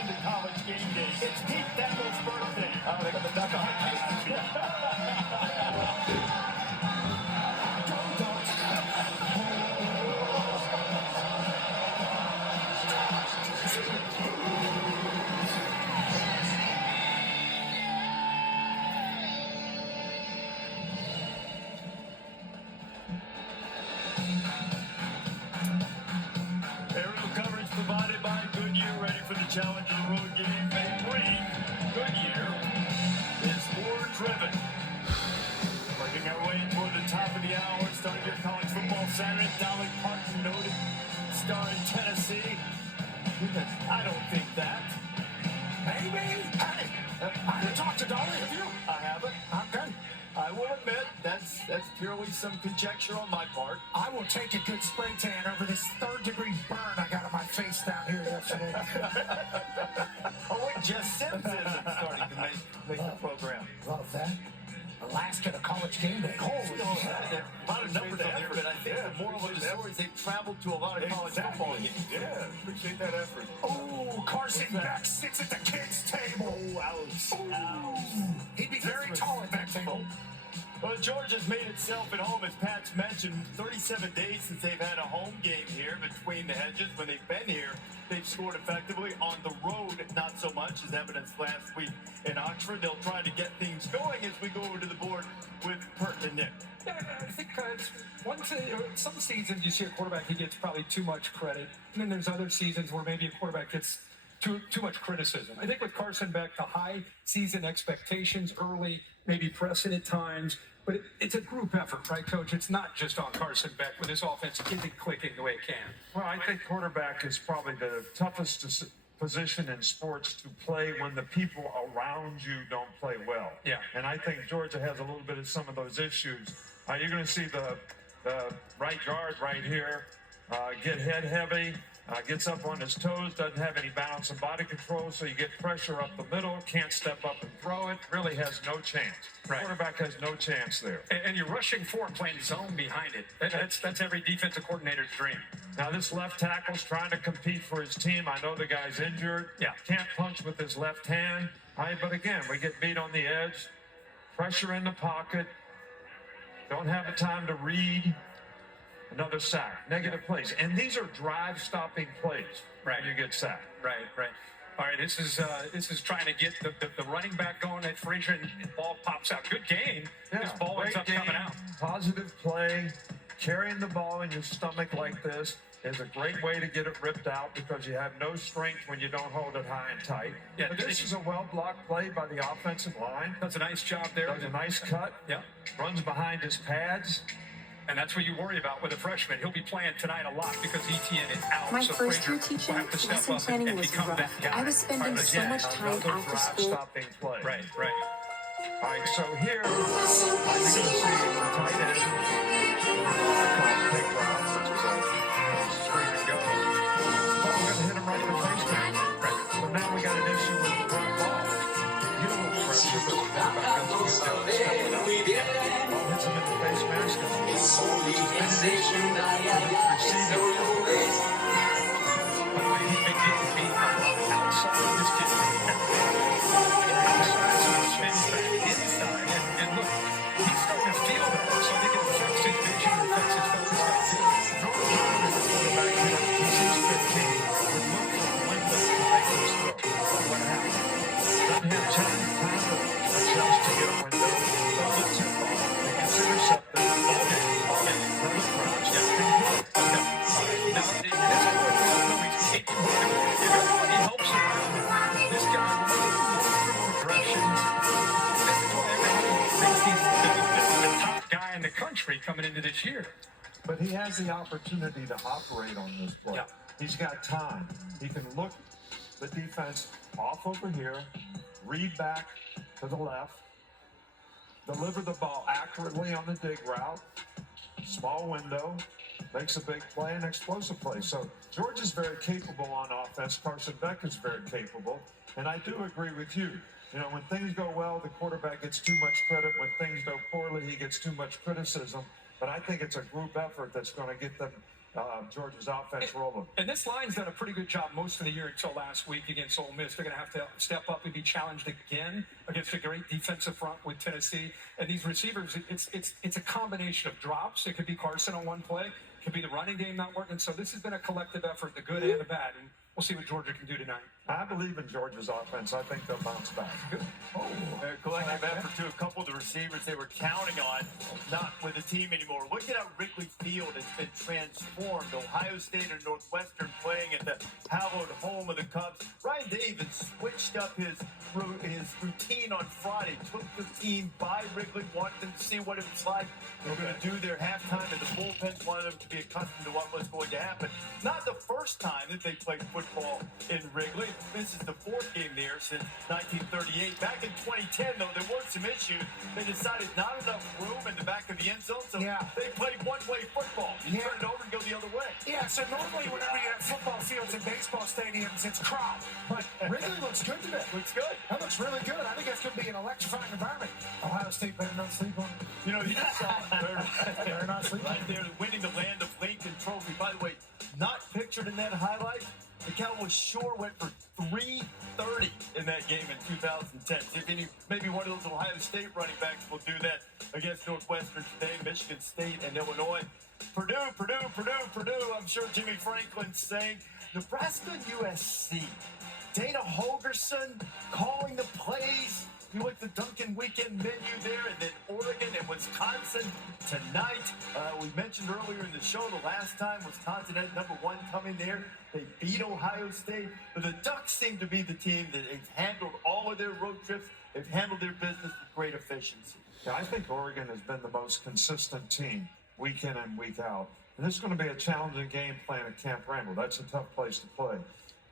into College Game Day. It's Pete Thamel's birthday. Oh, they got the duck on. Aerial coverage provided by Goodyear, ready for the challenge of the road game. May bring Goodyear is more driven. Working our way toward the top of the hour, starting your college football Saturday. Dolly Parton noted star in Tennessee. I don't think that. Maybe. Hey, I haven't talked to Dolly, have you? I haven't. Okay. I will admit that's purely some conjecture on my part. I will take a good spray tan over this third-degree burn I got on my face down here yesterday. Oh, wait, Jess Sims isn't starting to make the program. Love that. Alaska to College Game Day. Holy A shit. lot of numbers on there, but I think the moral of the story is they've traveled to a lot of college football games. Yeah, appreciate that effort. Oh, Carson Beck sits at the kids' table. Oh, ouch. He'd be very tall at that table. Well, Georgia's made itself at home, as Pat's mentioned. 37 days since they've had a home game here between the hedges. When they've been here, they've scored effectively. On the road, not so much, as evidenced last week in Oxford. They'll try to get things going as we go over to the board with Pert and Nick. Yeah, I think it's one thing. Some seasons you see a quarterback, he gets probably too much credit, and then there's other seasons where maybe a quarterback gets too much criticism. I think with Carson Beck, the high season expectations early, maybe pressing at times, but it's a group effort, right, Coach? It's not just on Carson Beck when his offense isn't clicking the way it can. Well, I think quarterback is probably the toughest position in sports to play when the people around you don't play well. Yeah. And I think Georgia has a little bit of some of those issues. You're going to see the right guard right here get head heavy, gets up on his toes, doesn't have any balance and body control, so you get pressure up the middle, can't step up and throw it, really has no chance. Right. Quarterback has no chance there. And you're rushing forward, playing zone behind it. That's every defensive coordinator's dream. Now this left tackle's trying to compete for his team. I know the guy's injured. Yeah. Can't punch with his left hand. But again, we get beat on the edge. Pressure in the pocket. Don't have the time to read. Another sack. Negative plays. And these are drive-stopping plays when you get sacked. Right. All right, this is trying to get the running back going at Frazier, and the ball pops out. Good game. This ball ends up coming out. Positive play. Carrying the ball in your stomach like this is a great way to get it ripped out because you have no strength when you don't hold it high and tight. Yeah, but this is a well-blocked play by the offensive line. Does a nice job there. Does a nice cut. Yeah. Runs behind his pads. And that's what you worry about with a freshman. He'll be playing tonight a lot because ETN is out. My so first Frazier year teaching, will have to step lesson up planning and was become rough. that guy. I was spending so much time after school. Stopping play. Right. All right, so here you're going to see the tight end. Pick route, which is a screen and go. Well, we're going to hit him right in the face mask. Right. But now we got an issue with the drop ball. You get a little pressure, but the quarterback doesn't still stepping up. Ball hits him in the face mask. It's only hesitation. By the way, he's been getting beat a lot outside of this kid. Outside, so he's spinning back inside. And look, he's starting to feel that. So I think it affects his vision, it affects his focus. No time as a quarterback here. He's 6'15". Would look for the window to make this throw. What happened? Doesn't have time to adjust to get a window. Double tip ball. They gets intercepted. Ball in. Another crouch. Gets complete. Now, everybody helps him. This guy progressions. This is why everybody thinks he's the top guy in the country coming into this year. But he has the opportunity to operate on this play. Yeah. He's got time. He can look the defense off over here, read back to the left, deliver the ball accurately on the dig route, small window, makes a big play, an explosive play. So George is very capable on offense. Carson Beck is very capable. And I do agree with you. You know, when things go well, the quarterback gets too much credit. When things go poorly, he gets too much criticism. But I think it's a group effort that's going to get them Georgia's offense rolling. And this line's done a pretty good job most of the year until last week against Ole Miss. They're going to have to step up and be challenged again against a great defensive front with Tennessee. And these receivers, it's a combination of drops. It could be Carson on one play. It could be the running game not working. So this has been a collective effort, the good and the bad. And we'll see what Georgia can do tonight. I believe in Georgia's offense. I think they'll bounce back. Good. Their collective effort to a couple of the receivers they were counting on, not with the team anymore. Look at how Wrigley Field has been transformed. Ohio State and Northwestern playing at the hallowed home of the Cubs. Ryan Day even switched up his routine on Friday. Took the team by Wrigley, wanted them to see what it was like. They were going to do their halftime, and the bullpens wanted them to be accustomed to what was going to happen. Not the first time that they played football in Wrigley. This is the fourth game there since 1938. Back in 2010, though, there were some issues. They decided not enough room in the back of the end zone, so they played one-way football. You turn it over and go the other way. Yeah, so normally whenever you have football fields and baseball stadiums, it's crop. But Wrigley looks good today. Looks good. That looks really good. I think that's going to be an electrifying environment. Ohio State better not sleep on it. You know, you just saw They're not sleeping. right there winning the Land of Lincoln Trophy. By the way, not pictured in that highlight, the Cowboys sure went for 330 in that game in 2010. If maybe one of those Ohio State running backs will do that against Northwestern today, Michigan State and Illinois. Purdue. I'm sure Jimmy Franklin's saying Nebraska and USC. Dana Holgerson calling the plays. You look at the Duncan weekend menu there, and then Oregon and Wisconsin tonight. We mentioned earlier in the show the last time Wisconsin had number one coming there. They beat Ohio State. But the Ducks seem to be the team that has handled all of their road trips. They've handled their business with great efficiency. Yeah, I think Oregon has been the most consistent team week in and week out. And this is going to be a challenging game plan at Camp Randall. That's a tough place to play.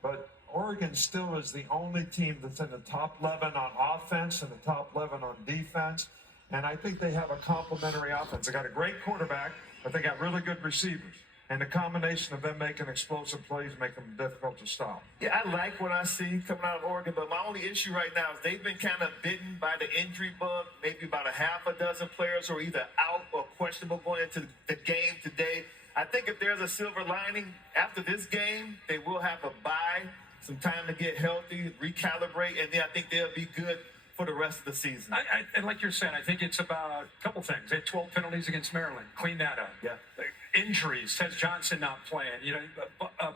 But Oregon still is the only team that's in the top 11 on offense and the top 11 on defense. And I think they have a complementary offense. They got a great quarterback, but they got really good receivers. And the combination of them making explosive plays make them difficult to stop. Yeah, I like what I see coming out of Oregon, but my only issue right now is they've been kind of bitten by the injury bug. Maybe about a half a dozen players are either out or questionable going into the game today. I think if there's a silver lining after this game, they will have a bye, some time to get healthy, recalibrate, and then I think they'll be good for the rest of the season. And like you're saying, I think it's about a couple things. They had 12 penalties against Maryland. Clean that up. Yeah. Injuries. Tez Johnson not playing. You know,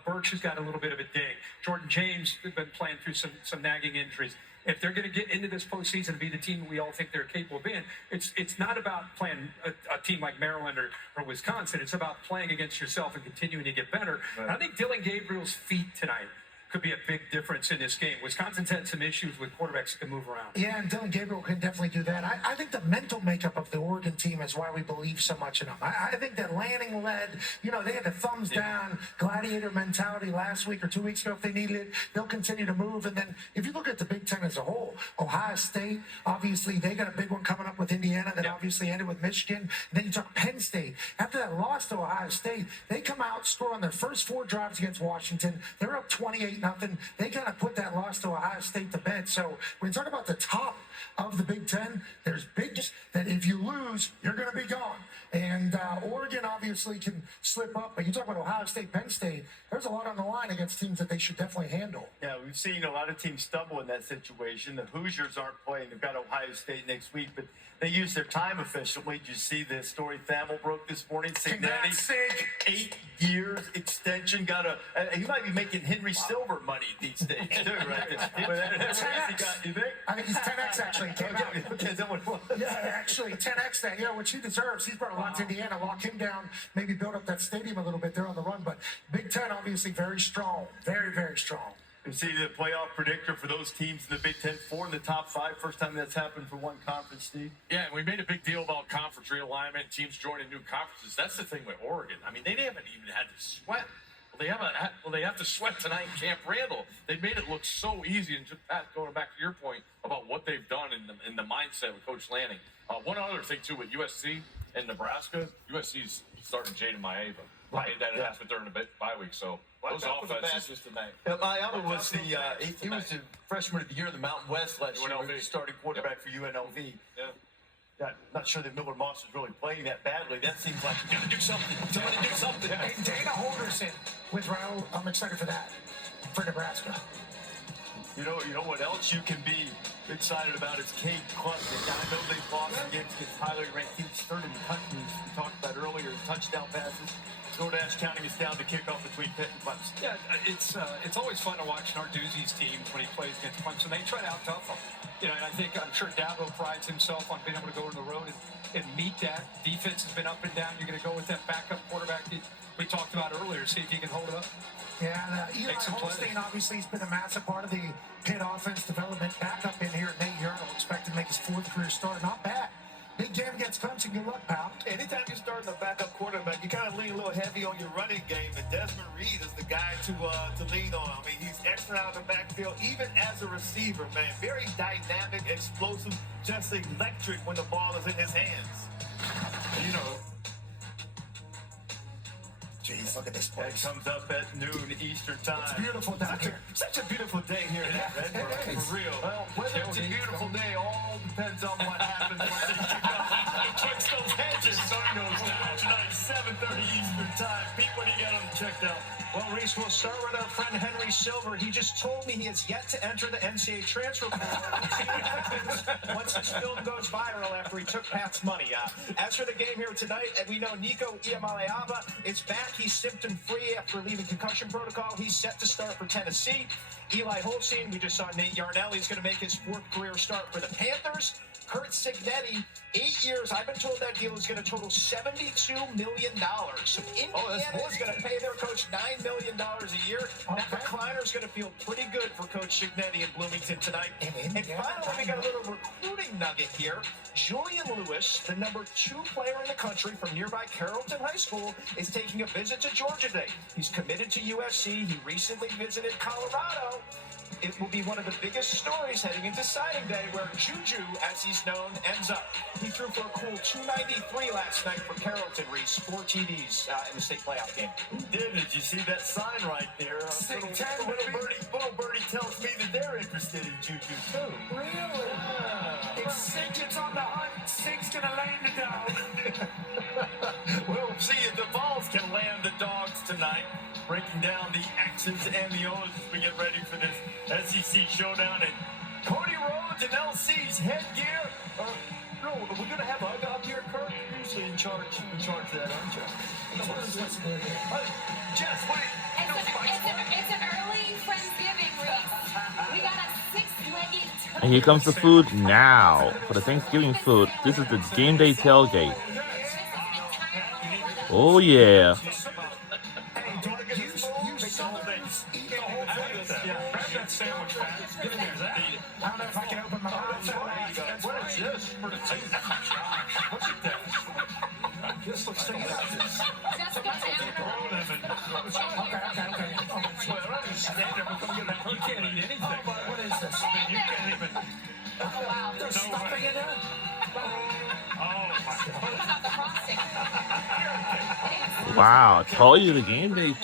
Birch has got a little bit of a ding. Jordan James has been playing through some nagging injuries. If they're going to get into this postseason and be the team we all think they're capable of being, it's not about playing a team like Maryland or Wisconsin. It's about playing against yourself and continuing to get better. Right. And I think Dylan Gabriel's feet tonight could be a big difference in this game. Wisconsin's had some issues with quarterbacks that can move around. Yeah, and Dylan Gabriel can definitely do that. I think the mental makeup of the Oregon team is why we believe so much in them. I think that Lanning led, they had the thumbs down gladiator mentality last week or 2 weeks ago if they needed it. They'll continue to move. And then if you look at the Big Ten as a whole, Ohio State, obviously they got a big one coming up with Indiana that obviously ended with Michigan. And then you talk Penn State. After that loss to Ohio State, they come out, score on their first 4 drives against Washington. They're up 28-0. They kind of put that loss to Ohio State to bed. So when you talk about the top of the Big Ten, there's big that if you lose, you're going to be gone. And Oregon obviously can slip up. But you talk about Ohio State, Penn State, there's a lot on the line against teams that they should definitely handle. Yeah, we've seen a lot of teams stumble in that situation. The Hoosiers aren't playing. They've got Ohio State next week, but they use their time efficiently. Did you see the story Thamel broke this morning? Congrats, Sig. 8 years extension. He might be making Henry Silver money these days, too, right? You think? I think he's 10X actually. Came out. Okay, is that what it was? Yeah, actually, 10X that. Yeah, which he deserves. He's brought a lot to Indiana. Lock him down, maybe build up that stadium a little bit there on the run. But Big Ten, obviously, very strong. Very, very strong. You see the playoff predictor for those teams in the Big Ten, 4 in the top 5. First time that's happened for one conference, Steve. Yeah, and we made a big deal about conference realignment, teams joining new conferences. That's the thing with Oregon. I mean, they haven't even had to sweat. They have to sweat tonight in Camp Randall. They made it look so easy. And just Pat, going back to your point about what they've done in the mindset with Coach Lanning. One other thing too with USC and Nebraska, USC's starting Jaden Maeva. Right, Made that yeah. announcement during the bye week. So those offenses tonight. My other was he was the freshman of the year in the Mountain West last year. UNLV. He started quarterback for UNLV. Yeah. Not sure that Miller Moss is really playing that badly. That seems like you got to do something. Somebody do something. And Dana Holderson with Raul, I'm excited for that, for Nebraska. You know what else you can be excited about is Cade Klubnik. I know they've lost against this highly ranked team, third in the country, as we talked about earlier, touchdown passes. DoorDash counting us down to kickoff between Pitt and Clemson. Yeah, it's always fun to watch Narduzzi's teams when he plays against Clemson. They try to out-tough them. You know, and I'm sure Dabo prides himself on being able to go on the road and meet that. Defense has been up and down. You're going to go with that backup quarterback that we talked about earlier, see if he can hold it up. Yeah, and Eli Make some Holstein plays. obviously has been a massive part of the Pitt offense development. Back up in here, Nate Yurtle expected to make his 4th career start. Not bad. Big game against Clemson. Good luck, pal. Anytime you're starting a backup quarterback, you kind of lean a little heavy on your running game, and Desmond Reed is the guy to lean on. I mean, he's excellent out of the backfield, even as a receiver, man. Very dynamic, explosive, just electric when the ball is in his hands. You know, Jeez, look at this that place. comes up at noon Eastern time. It's beautiful down here. Such a beautiful day here in Redmond, it is. for real. Well, whether it's a beautiful day, all depends on what happens when they kick off. Kicks those hedges. Sun goes down tonight, 7:30 Eastern time. Pete, what do you got on the check down? Well, Reese, we'll start with our friend Henry Silver. He just told me he has yet to enter the NCAA transfer portal. We'll see what happens once his film goes viral after he took Pat's money. As for the game here tonight, we know Nico Iamaleava is back. He's symptom-free after leaving concussion protocol. He's set to start for Tennessee. Eli Holstein, we just saw Nate Yarnell. He's going to make his 4th career start for the Panthers. Kurt Signetti, 8 years. I've been told that deal is going to total $72 million. So Indiana is going to pay their coach $9 million a year. That recliner is going to feel pretty good for Coach Signetti in Bloomington tonight. And finally, we got a little recruiting nugget here. Julian Lewis, the number 2 player in the country from nearby Carrollton High School, is taking a visit to Georgia today. He's committed to USC. He recently visited Colorado. It will be one of the biggest stories heading into signing day, where Juju, as he's known, ends up. He threw for a cool 293 last night for Carrollton, Reese, 4 TDs in the state playoff game. Did you see that sign right there? Little birdie tells me that they're interested in Juju too. Really? If Sink gets on the hunt, Sink's going to land the dog. We'll see if the Vols can land the dogs tonight. Breaking down the X's and the O's as we get ready for this SEC showdown. And Cody Rhodes and LC's headgear. No, are we going to have Ugg up here, Kurt? You're usually in charge of that, aren't you? Jess, what? It's an early Friendsgiving, Reese. We got a 6-legged turkey. And here comes the food now. For the Thanksgiving food, this is the game day tailgate. Oh yeah. Sandwich, Pat. Give me that. I don't know if I can open my mouth. What is this? Look at that. This looks delicious. Just go down. You can't eat anything. What is this? You can't even. Oh, wow. There's stuffing in there? Oh, my God. What about the frosting? Wow, I told you the game day